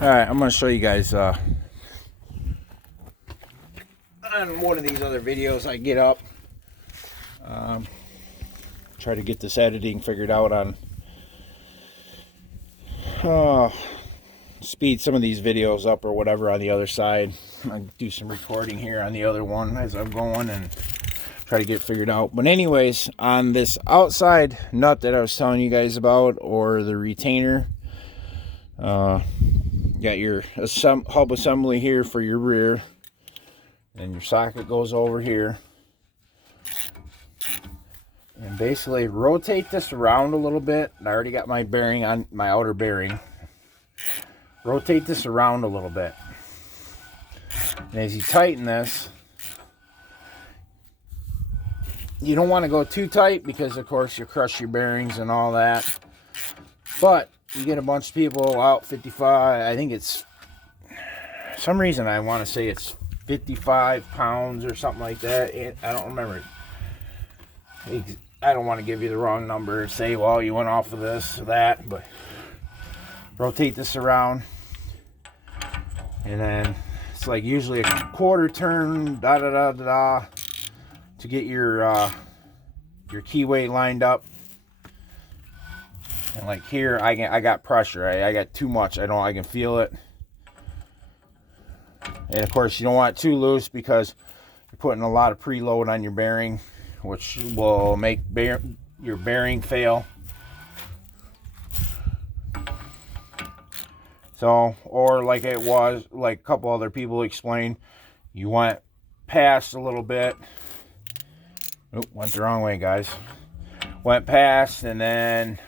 Alright, I'm going to show you guys on one of these other videos I get up. Try to get this editing figured out on speed some of these videos up or whatever on the other side. I do some recording here on the other one as I'm going and try to get it figured out. But anyways, on this outside nut that I was telling you guys about, or the retainer, you got your hub assembly here for your rear, and your socket goes over here. And basically rotate this around a little bit. I already got my bearing on my outer bearing. Rotate this around a little bit. And as you tighten this, you don't want to go too tight because of course you crush your bearings and all that. But you get a bunch of people out 55, I think it's, for some reason I want to say it's 55 pounds or something like that. I don't remember. I don't want to give you the wrong number. Say, well, you went off of this or that, but rotate this around. And then it's like usually a quarter turn, to get your keyway lined up. And like here, I got pressure. I got too much. I can feel it. And of course, you don't want it too loose because you're putting a lot of preload on your bearing, which will make your bearing fail. So, or like it was, like a couple other people explained, you went past a little bit. Oh, went the wrong way, guys. Went past, and then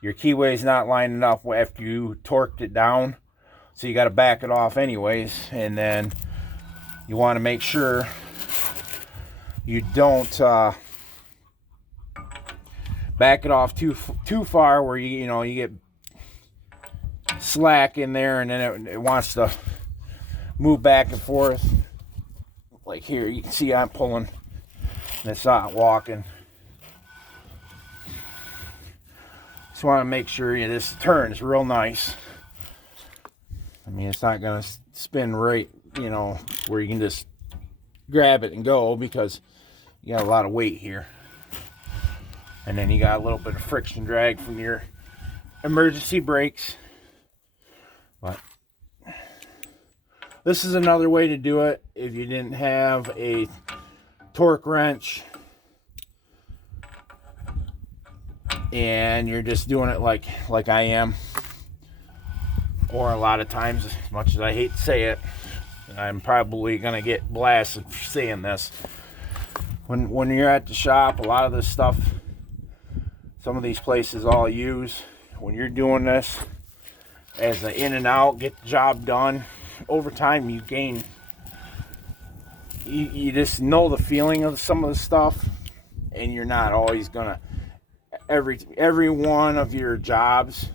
your keyway's not lining up after you torqued it down. So you got to back it off anyways. And then you want to make sure you don't back it off too far where you get slack in there, and then it wants to move back and forth. Like here, you can see I'm pulling and it's not walking. Just want to make sure this turns real nice. I mean, it's not going to spin right, where you can just grab it and go, because you got a lot of weight here. And then you got a little bit of friction drag from your emergency brakes. But this is another way to do it if you didn't have a torque wrench and you're just doing it like I am. Or a lot of times, as much as I hate to say it, I'm probably going to get blasted for saying this. When you're at the shop, a lot of this stuff, some of these places all use, when you're doing this as an in and out, get the job done, over time you gain, you just know the feeling of some of the stuff, and you're not always going to, every one of your jobs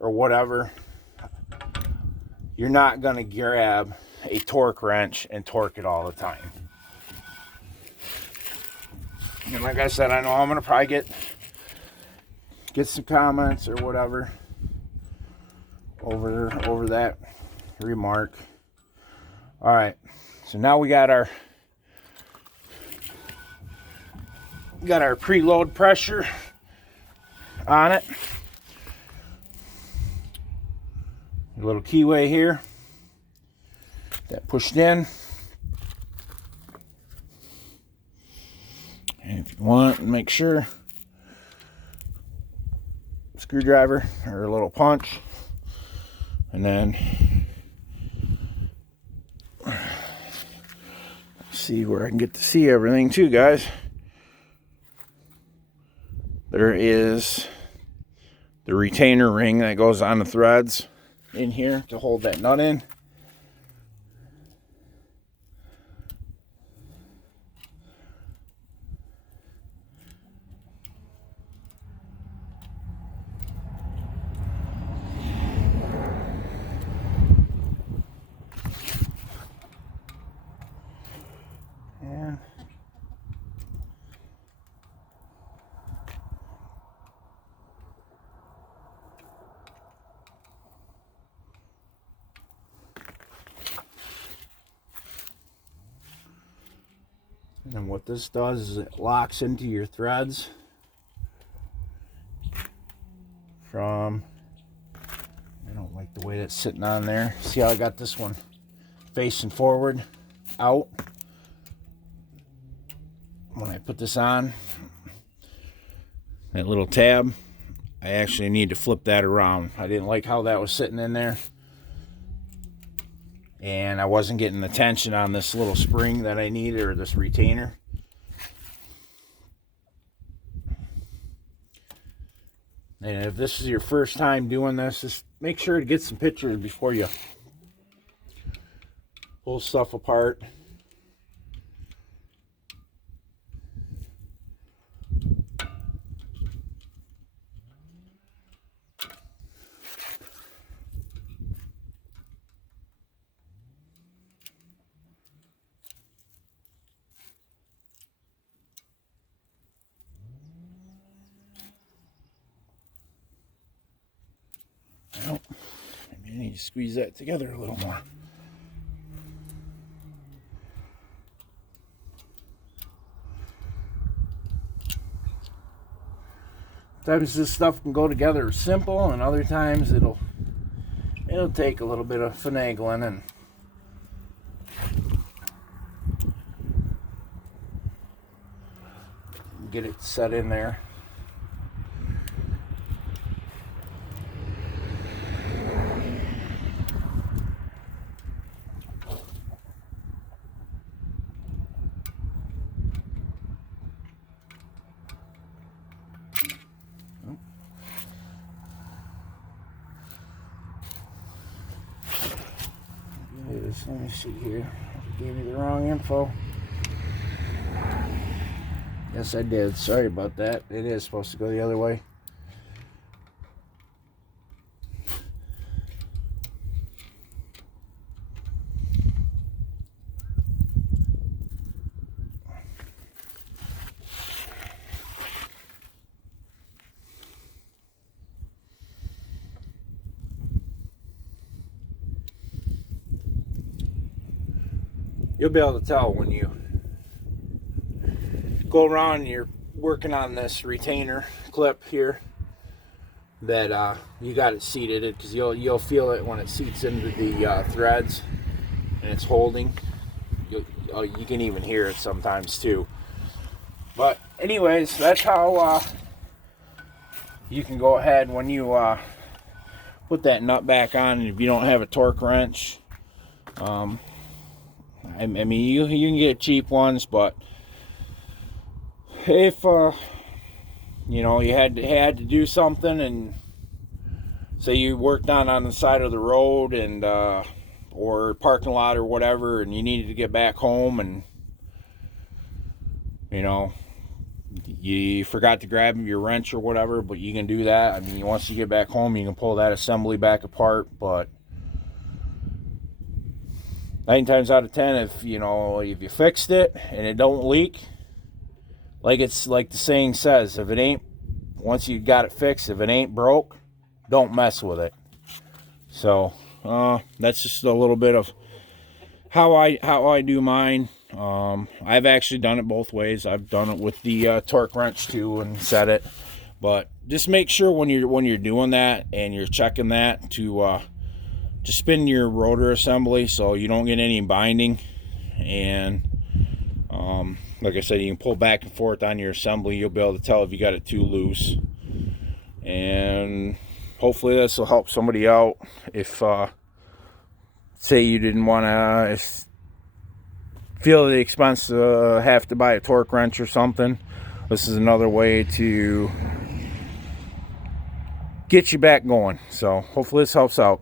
or whatever, you're not going to grab a torque wrench and torque it all the time. And like I said, I know I'm going to probably get some comments or whatever over that remark. All right, so now we got our preload pressure on it. A little keyway here that pushed in. And if you want, make sure, screwdriver or a little punch, and then let's see where I can get to see everything too, guys. There is the retainer ring that goes on the threads in here to hold that nut in. And And what this does is it locks into your threads from, I don't like the way that's sitting on there. See how I got this one facing forward, out. When I put this on, that little tab, I actually need to flip that around. I didn't like how that was sitting in there. And I wasn't getting the tension on this little spring that I needed, or this retainer. And if this is your first time doing this, just make sure to get some pictures before you pull stuff apart. Well, maybe I need to squeeze that together a little more. Sometimes this stuff can go together simple, and other times it'll take a little bit of finagling and get it set in there. Let me see here. I gave you the wrong info. Yes, I did. Sorry about that. It is supposed to go the other way. You'll be able to tell when you go around and you're working on this retainer clip here that you got it seated, because you'll feel it when it seats into the threads and it's holding. You can even hear it sometimes too. But anyways, that's how you can go ahead when you put that nut back on. And if you don't have a torque wrench, I mean, you can get cheap ones, but if you know, you had to do something, and say you worked on the side of the road and or parking lot or whatever, and you needed to get back home, and you know, you forgot to grab your wrench or whatever, but you can do that. I mean, once you get back home, you can pull that assembly back apart. But 9 times out of 10, if you fixed it and it don't leak, like the saying says, if it ain't, once you got it fixed, if it ain't broke, don't mess with it. So that's just a little bit of how I do mine. I've actually done it both ways. I've done it with the torque wrench too and set it. But just make sure when you're doing that and you're checking that to spin your rotor assembly so you don't get any binding. And like I said, you can pull back and forth on your assembly. You'll be able to tell if you got it too loose. And hopefully this will help somebody out if say you didn't want to feel the expense to have to buy a torque wrench or something. This is another way to get you back going. So hopefully this helps out.